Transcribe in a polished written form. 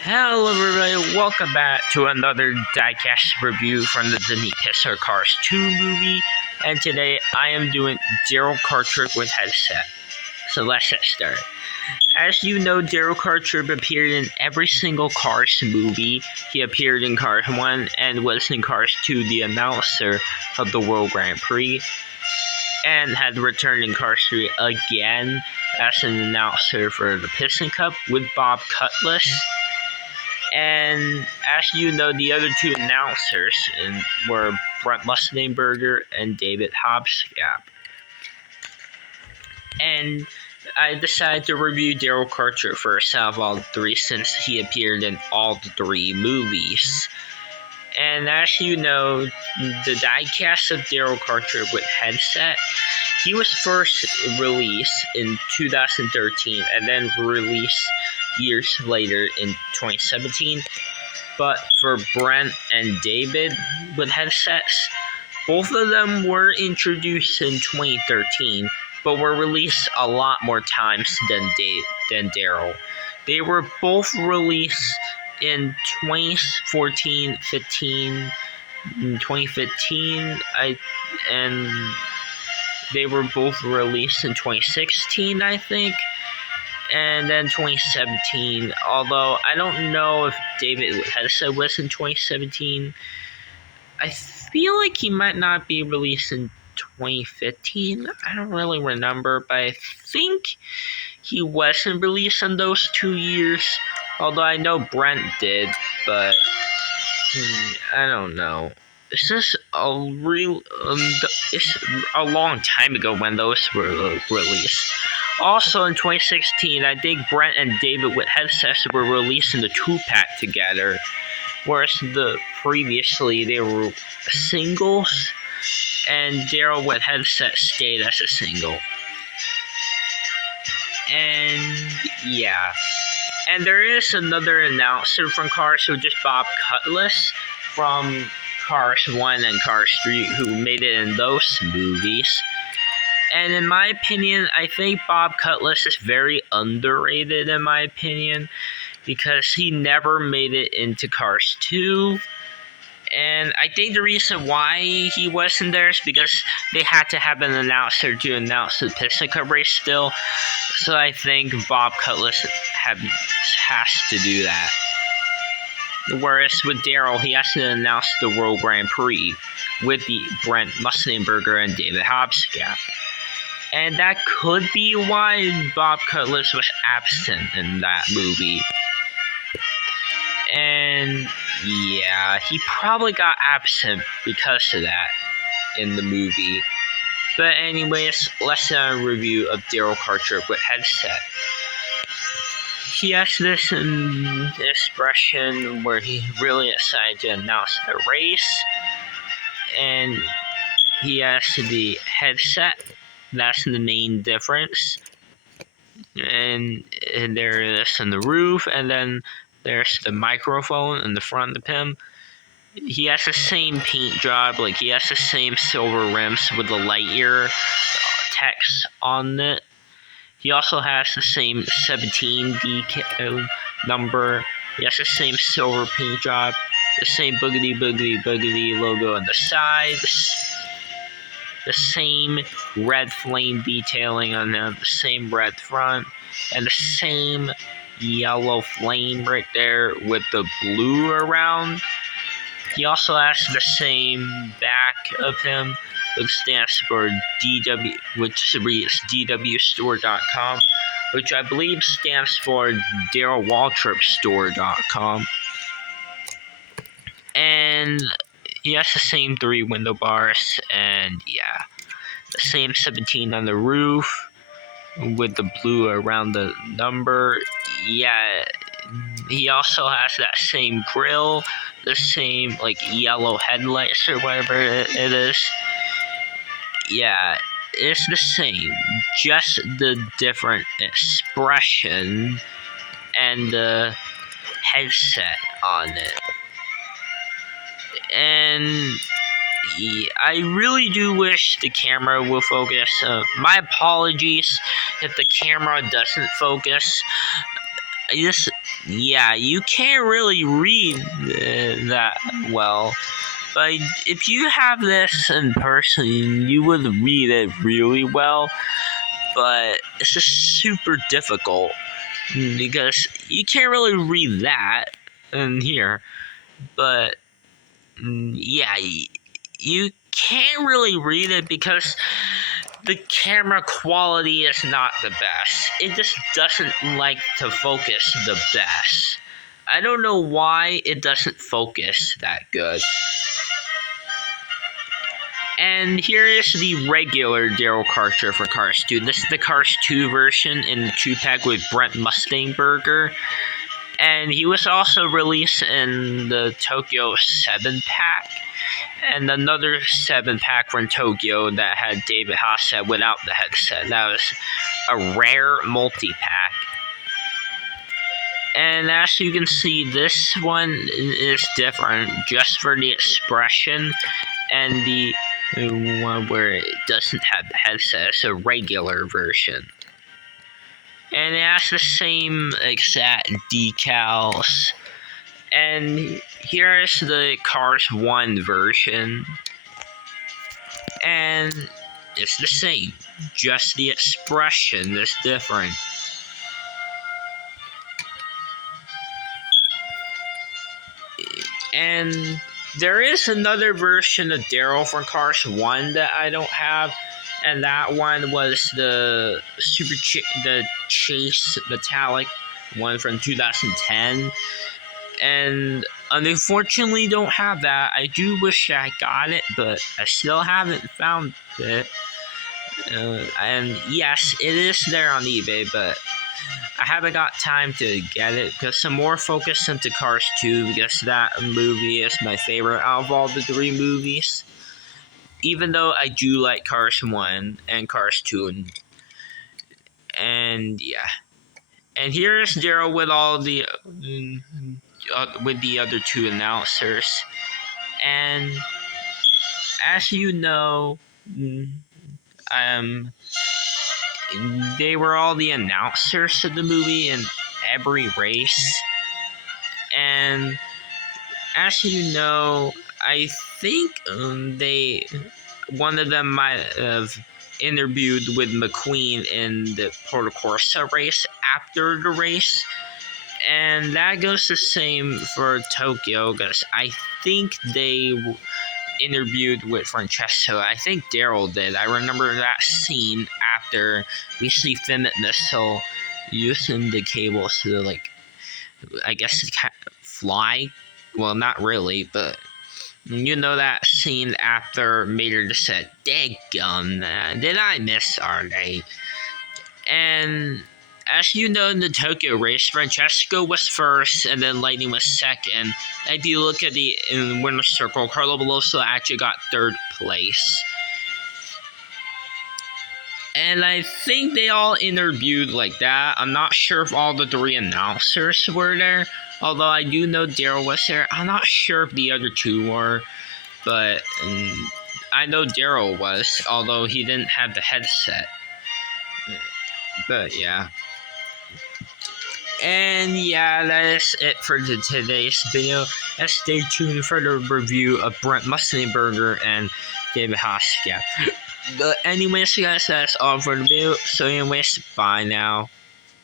Hello everybody, welcome back to another Diecast review from the Diecast Cars 2 movie, and today I am doing Darrell Cartrip with headset. So let's get started. As you know, Darrell Cartrip appeared in every single Cars movie. He appeared in Cars 1 and was in Cars 2 the announcer of the World Grand Prix, and had returned in Cars 3 again as an announcer for the Piston Cup with Bob Cutlass. And as you know, the other two announcers were Brent Musningberger and David Hobsgap. And I decided to review Darrell Cartrip first out of all three since he appeared in all three movies. And as you know, the diecast of Darrell Cartrip with headset, he was first released in 2013 and then released years later in 2017. But for Brent and David with headsets, both of them were introduced in 2013, but were released a lot more times than Darrell. They were both released in 2014, 15, 2015, and they were both released in 2016, I think, and then 2017. Although I don't know if David Headset was in 2017. I feel like he might not be released in 2015. I don't really remember, but I think he wasn't released in those 2 years. Although I know Brent did, but I don't know. It's just it's a long time ago when those were released. Also in 2016, I think Brent and David with headsets were released in the 2-pack together, whereas previously they were singles, and Darrell with headset stayed as a single. And yeah. And there is another announcer from Cars, which is Bob Cutlass from Cars 1 and Cars 3, who made it in those movies. And in my opinion, I think Bob Cutlass is very underrated in my opinion, because he never made it into Cars 2. And I think the reason why he wasn't there is because they had to have an announcer to announce the Piston Cup race still. So I think Bob Cutlass has to do that. Whereas with Darrell, he has to announce the World Grand Prix with the Brent Musningberger and David Hobsgap. And that could be why Bob Cutlass was absent in that movie. And yeah, he probably got absent because of that in the movie. But anyways, let's review of Darrell Cartrip with headset. He has this expression where he's really excited to announce the race, and he has the headset. That's the main difference. And there is in the roof, and then there's the microphone in the front of him. He has the same paint job, like he has the same silver rims with the Lightyear text on it. He also has the same 17 decal number. He has the same silver paint job, the same boogity boogity boogity logo on the sides, the same red flame detailing on the same red front, and the same yellow flame right there with the blue around. He also has the same back of him, which stands for DW, which reads DWstore.com, which I believe stands for DarrellWaltripStore.com. And he has the same 3 window bars, and yeah, the same 17 on the roof with the blue around the number. Yeah, he also has that same grill, the same like yellow headlights or whatever it is. Yeah, it's the same, just the different expression and the headset on it. And I really do wish the camera will focus. My apologies if the camera doesn't focus. you can't really read that well. But if you have this in person, you would read it really well. But it's just super difficult because you can't really read that in here. But yeah, you can't really read it because the camera quality is not the best. It just doesn't like to focus the best. I don't know why it doesn't focus that good. And here is the regular Darrell Cartrip for Cars 2. This is the Cars 2 version in the 2-pack with Brent Mustangburger. And he was also released in the Tokyo 7-pack. And another 7-pack from Tokyo that had David Hassett without the headset. That was a rare multi-pack. And as you can see, this one is different just for the expression and the one where it doesn't have the headset. It's a regular version. And it has the same exact decals. And here's the Cars 1 version. And it's the same. Just the expression is different. And there is another version of Darrell from Cars 1 that I don't have. And that one was the the Chase Metallic one from 2010. And unfortunately don't have that. I do wish I got it, but I still haven't found it. And yes, it is there on eBay, but I haven't got time to get it because I'm more focused into Cars 2 because that movie is my favorite out of all the 3 movies. Even though I do like Cars 1 and Cars 2. And yeah. And here's Darrell with all the with the other 2 announcers. And as you know, they were all the announcers of the movie in every race. And as you know, I think one of them might have interviewed with McQueen in the Porto Corsa race after the race. And that goes the same for Tokyo, because I think they interviewed with Francesco. I think Darrell did. I remember that scene after we see Finn Missile using the cables to, like, I guess, fly. Well, not really, but you know that scene after Mater just said, "Daggum, did I miss our day?" And as you know, in the Tokyo race, Francesco was first, and then Lightning was second. If you look at the winner's circle, Carlo Veloso actually got 3rd place. And I think they all interviewed like that. I'm not sure if all the 3 announcers were there, although I do know Darrell was there. I'm not sure if the other 2 were, but I know Darrell was, although he didn't have the headset. But yeah. And yeah, that is it for today's video. And stay tuned for the review of Brent Mustangburger and David Haskell. But anyways, guys, that's all for the video. So anyways, bye now.